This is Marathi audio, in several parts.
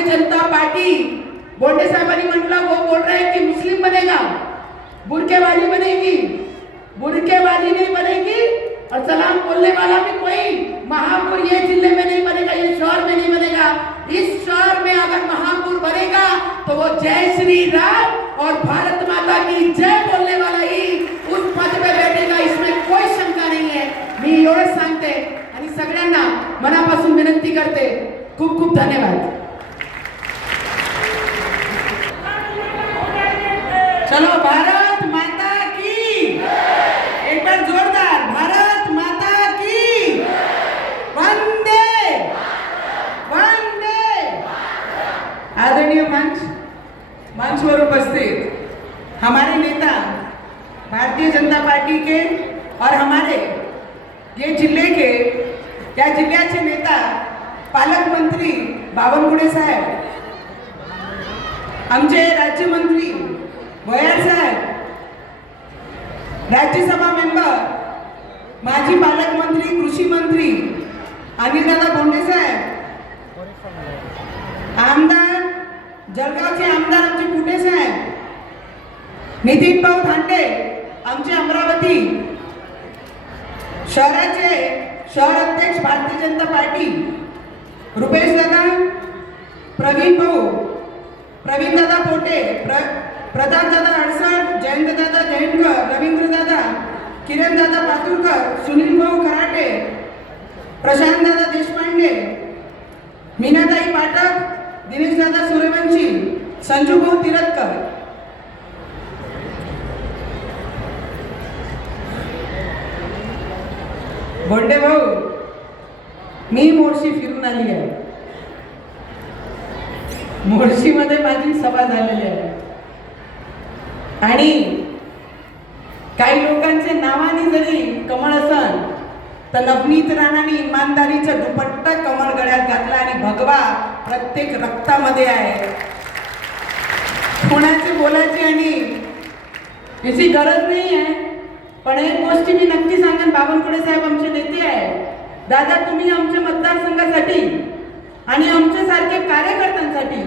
भारतीय जनता पार्टी, बोंडे साहबानी म्हटलं वो बोल रहे हैं कि मुस्लिम बनेगा, बुरके वाली बनेगी, बुरके वाली नहीं बनेगी और सलाम बोलने वाला भी कोई महापुर ये जिले में नहीं बनेगा, ये शहर में नहीं बनेगा। इस शहर में अगर महापुर बनेगा तो वो जय श्री राम और भारत माता की जय बोलने वाला ही उस पद पे बैठेगा, इसमें कोई शंका नहीं है। मी एवढंच सांगते आणि सगळ्यांना मनापासून विनंती करते, खूप खूप धन्यवाद। चलो भारत माता की, एक बार जोरदार भारत माता की, वंदे वंदे। आदरणीय मंच पर उपस्थित हमारे नेता भारतीय जनता पार्टी के और हमारे ये जिले के, या जिल्ह्याचे नेता पालकमंत्री बावनकुळे साहेब, आमचे राज्यमंत्री भोयर साहेब, राज्यसभा मेंबर, माजी पालकमंत्री कृषी मंत्री अनिलदादा बोंडे साहेब, आमदार जळगावचे आमदार आमचे कुटे साहेब, नितीन भाऊ धांडे आमचे अमरावती शहराचे शहर अध्यक्ष भारतीय जनता पार्टी, रुपेश दादा, प्रवीण भाऊ, प्रवीण दादा पोटे, प्रताप दादा अडसड, जयंत दादा जयंतकर, रवींद्र दादा, किरण दादा पातुरकर, सुनील भाऊ कराटे, प्रशांत दादा देशपांडे, मीनाताई पाठक, दिनेश दादा सूर्यवंशी, संजू भाऊ तिरतकर। बोंडे भाऊ, मी मोर्शी फिरून आली आहे, मोर्शी मध्ये माझी सभा झालेली आहे आणि काही लोकांच्या नावाने जरी कमळ असन तर नवनीत राणाने इमानदारीचा दुपट्टा कमळ गळ्यात घातला आणि भगवा प्रत्येक रक्तामध्ये आहे। कोणाचे बोलायची आणि याची गरज नाही आहे, पण एक गोष्टी मी नक्की सांगेन, बावनकुळे साहेब आमचे नेते आहे, दादा तुम्ही आमच्या मतदारसंघासाठी आणि आमच्या सारख्या कार्यकर्त्यांसाठी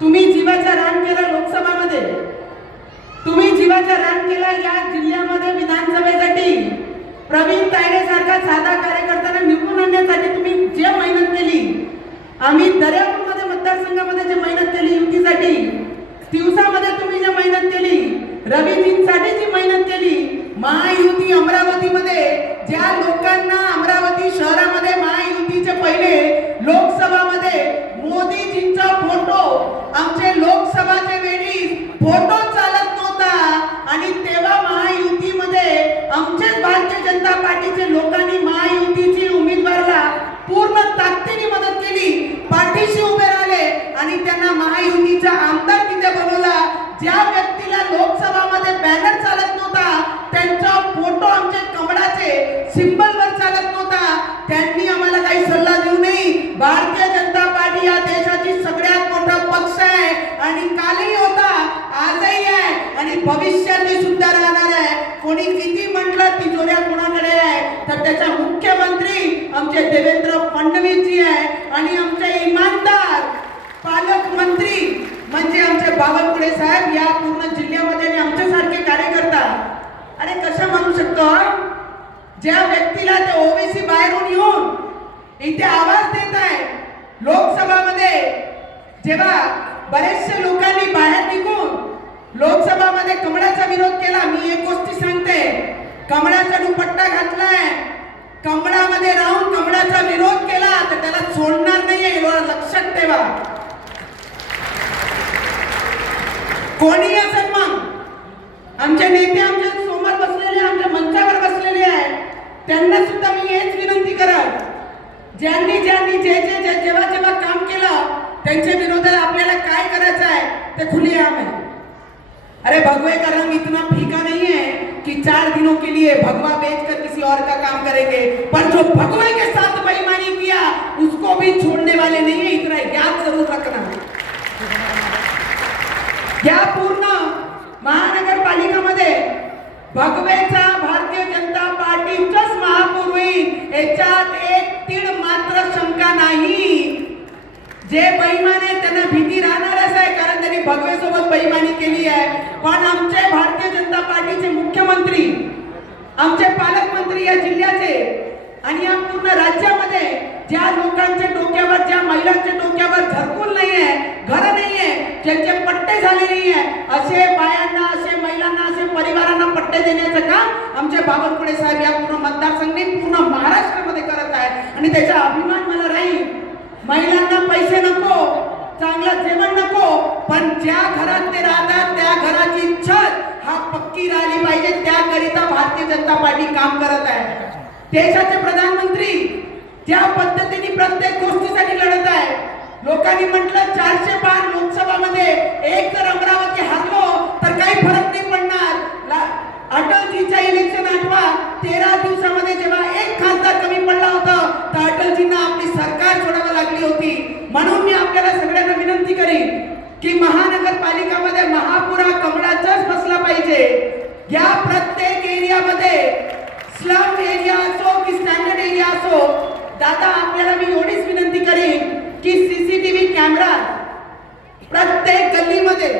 तुम्ही जीवाचा रान केला लोकसभामध्ये, तुम्ही जीवाचा रान केला या जिल्ह्यामध्ये विधानसभेसाठी, प्रवीण तायडे सारखा साधा कार्यकर्त्यांना निवडून आणण्यासाठी तुम्ही जे मेहनत केली, आम्ही दर्यापूरमध्ये मतदारसंघामध्ये जे मेहनत केली युतीसाठी, दिवसामध्ये तुम्ही जे मेहनत केली, रवीजींसाठी जी मेहनत केली, महायुती अमरावतीमध्ये ज्या लोकांना अमरावती शहरामध्ये महायुतीचे पहिले लोकसभामध्ये मोदीजींचा फोटो, आमचे लोकसभाचे वेळी फोटो चालत नव्हता आणि तेव्हा महायुतीमध्ये आमचेच भारतीय जनता पार्टीचे लोकांनी महायुतीची उमेदवाराला पूर्ण ताकदीने मदत केली, पाठीशी उभे राहिले आणि त्यांना महायुतीचा आमदार तिथे बनवला। ज्या व्यक्तीला लोकसभामध्ये बॅनर चालत नव्हता, त्यांचा फोटो आमच्या कमळाचे सिंबलवर चालत नव्हता, त्यांनी आम्हाला काही सल्ला देऊ नये। भारतीय जनता पार्टी या देशाची सगळ्यात मोठा पक्ष आहे आणि कालही होता, आजही आहे आणि भविष्यातही सुद्धा राहणार आहे। कोणी किती म्हटलं तिजोऱ्या कोणाकडे आहे तर त्याचा मुख्यमंत्री आमचे देवेंद्र फडणवीस जी आहे आणि आमचे इमानदार पालकमंत्री म्हणजे आमचे बावनकुळे साहेब या पूर्ण जिल्ह्यामध्ये आणि आमच्यासारखे कार्यकर्ता। अरे कशा म्हणू शकतो, ज्या व्यक्तीला ते ओबीसी बाहेरून येऊन इथे आवाज देत आहे लोकसभामध्ये, जेव्हा बरेचसे लोकांनी बाहेर निघून लोकसभामध्ये कमळाचा विरोध केला, मी एक गोष्टी सांगते, कमळाचा दुपट्टा घातलाय, कमळामध्ये राहून कमळाचा विरोध केला तर त्याला सोडणार नाहीये, एवढं लक्षात ठेवा। कोणी असेल मग, आमचे नेते आमच्या समोर बसलेले, आमच्या मंचावर बसलेले आहेत, त्यांना सुद्धा मी हेच विनंती करत, ज्यांनी ज्यांनी जे जे जेव्हा जेव्हा काम केलं त्यांच्या विरोधात आपल्याला काय करायचं आहे ते खुलेआम है। अरे भगवे का रंग इतना फीका नहीं है कि 4 दिनों के लिए भगवा बेचकर किसी और का काम करेंगे, पर जो भगवे के साथ बेईमानी किया उसको भी छोड़ने वाले नहीं है, इतना याद जरूर रखना। या पूर्ण महानगरपालिकामध्ये भगवेचा भारतीय जनता पार्टीचाच महापौर होईल याच्यात एक तीळ मात्र शंका नाही। जे बेईमान आहे त्यांना भीती राहणारच आहे, कारण त्यांनी भगवे सोबत बेईमानी केली आहे. पण आमचे भारतीय जनता पार्टीचे मुख्यमंत्री, आमचे पालकमंत्री या जिल्ह्याचे आणि या पूर्ण राज्यामध्ये ज्या लोकांच्या डोक्यावर, ज्या महिलांच्या डोक्यावर घरकुल नाहीये, घर नाहीये, ज्यांचे पट्टे झाले नाहीये, असे बायांना, असे महिलांना, असे परिवारांना पट्टे देण्याचं काम आमचे बावनकुळे साहेब या पूर्ण मतदारसंघाने, पूर्ण महाराष्ट्रामध्ये करत आहे. आणि त्याचा अभिमान मला राहील. महिलांना पैसे नको, चांगलं जेवण नको, पण ज्या घरात ते राहतात त्या घराची छत हा पक्की राहिली पाहिजे, त्याकरिता भारतीय जनता पार्टी काम करत आहे. देशाचे प्रधानमंत्री ज्या पद्धतीने प्रत्येक गोष्टीसाठी लढत आहे, लोकांनी म्हटलं 400 पार लोकसभामध्ये एक जर अमरावती हरलो तर काही फरक नाही पडणार. अटलजीच्या इलेक्शन आठवा, 13 दिवसामध्ये जेव्हा एक खासदार कमी पडला होता तर अटलजींना आपली सरकार सोडावी लागली होती. म्हणून मी आपल्याला सगळ्यांना विनंती करीन की महानगरपालिकामध्ये महापूर हा कमळाचाच बसला पाहिजे. या प्रत्येक एरियामध्ये, स्लम एरिया असो की स्टँडर्ड एरिया असो, दादा आपल्याला मी एवढीच विनंती करीन की सीसीटीव्ही कॅमेरा प्रत्येक गल्लीमध्ये,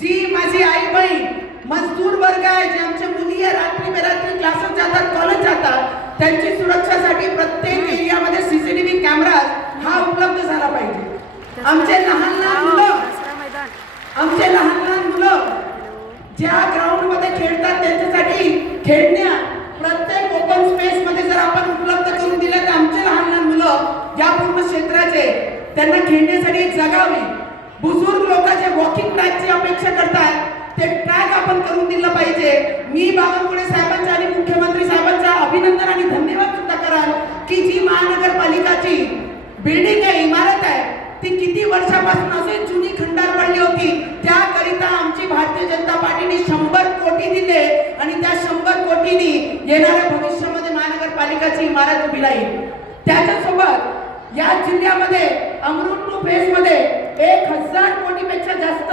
जी माझी आई बहीण मजदूर वर्ग आहे, जे आमच्या मुली रात्री बेरात्री क्लासेस जातात, कॉलेज जातात, त्यांची सुरक्षासाठी प्रत्येक एरियामध्ये सीसीटीव्ही कॅमेरा हा उपलब्ध झाला पाहिजे. आमचे लहान लहान मुलं ज्या ग्राउंड मध्ये खेळतात त्यांच्यासाठी खेळण्या प्रत्येक ओपन स्पेस मध्ये जर आपण उपलब्ध करून दिल्या तर आमचे लहान लहान मुलं या पूर्ण क्षेत्राचे त्यांना खेळण्यासाठी एक जागा हवी. बुजुर्ग लोकांचे वॉकिंग ट्रॅकची अपेक्षा करतात, ते ट्रॅक आपण करून दिलं पाहिजे. मी बावनकुळे साहेबांचा आणि मुख्यमंत्री साहेबांचा अभिनंदन आणि धन्यवाद सुद्धा कराल की जी महानगरपालिकाची बिल्डिंग आहे, इमारत आहे, ती किती वर्षापासून असे जुनी खंडार पडली होती, त्याकरिता आमची भारतीय जनता पार्टीने 100 कोटी दिले आणि त्या 100 कोटींनी येणाऱ्या भविष्यामध्ये महानगरपालिकाची इमारत उभी राहील. त्याच्यासोबत या जिल्ह्यामध्ये अमृत 2 फेज मध्ये 1000 कोटीपेक्षा जास्त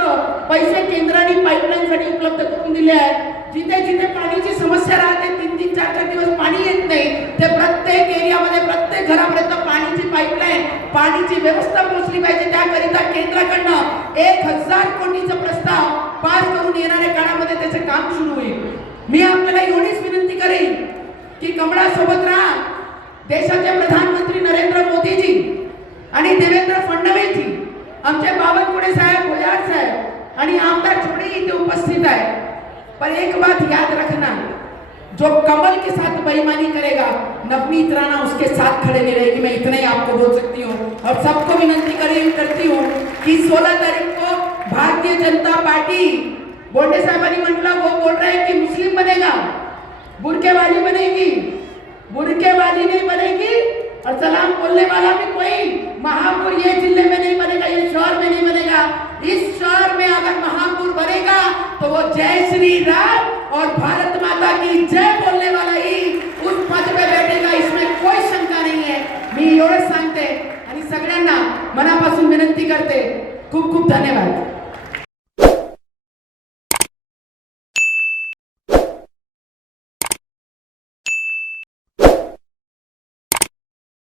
पैसे केंद्राने पाईपलाईन साठी उपलब्ध करून दिले आहेत. जिथे जिथे पाण्याची समस्या राहते, 3-3, 4-4 दिवस पाणी येत नाही, ते प्रत्येक एरियामध्ये, प्रत्येक घरापर्यंत पाण्याची पाईपलाईन, पाण्याची व्यवस्था पोहोचली पाहिजे. त्याकरिता केंद्राकडनं 1000 कोटीचा प्रस्ताव पास करून येणाऱ्या काळामध्ये त्याचे काम सुरू होईल. मी आपल्याला एवढीच विनंती करेन की कमळासोबत राहा. देशाचे प्रधानमंत्री नरेंद्र मोदीजी आणि देवेंद्र फडणवीसजी, आमचे बावनकुळे साहेब, भुयार साहेब आणि आमदार छोड़े इथे उपस्थित है. पर एक बात याद रखना, जो कमल के साथ बेईमानी करेगा, नवनीत राणा उसके साथ खड़े नहीं रहेगी. मैं इतना ही आपको बोल सकती हूँ और सबको विनंती करती हूँ कि 16 तारीख को भारतीय जनता पार्टी, बोंडे साहबानी म्हटलं, वो बोल रहे हैं कि मुस्लिम बनेगा, बुरके वाली बनेगी, बुरके वाली नहीं बनेगी और सलाम बोलने वाला भी कोई महापुर ये जिले में नहीं बनेगा, ये शहर में नहीं बनेगा. इस शहर में अगर महापुर बनेगा तो वो जय श्री राम और भारत माता की जय बोलने वाला ही उस पद पे बैठेगा, इसमें कोई शंका नहीं है. मी एवढंच सांगते आणि सगळ्यांना मनापासून विनंती करते. खूप खूप धन्यवाद.